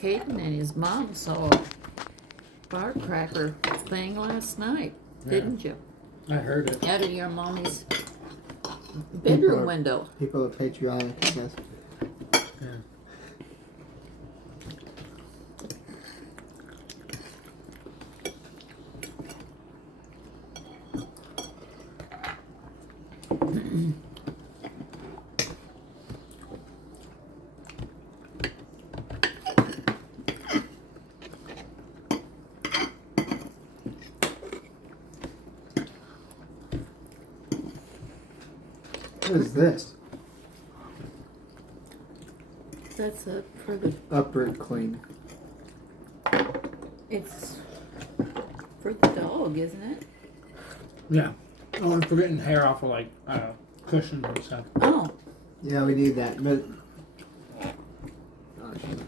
Caden and his mom saw a firecracker thing last night, didn't you? I heard it. Out of your mommy's bedroom window. People are patriotic, I guess. Yeah. What is this? That's for the. Upward clean. It's for the dog, isn't it? Yeah. Oh, and for getting hair off of like cushions and stuff. Oh, Yeah, we need that, but... Oh, shit.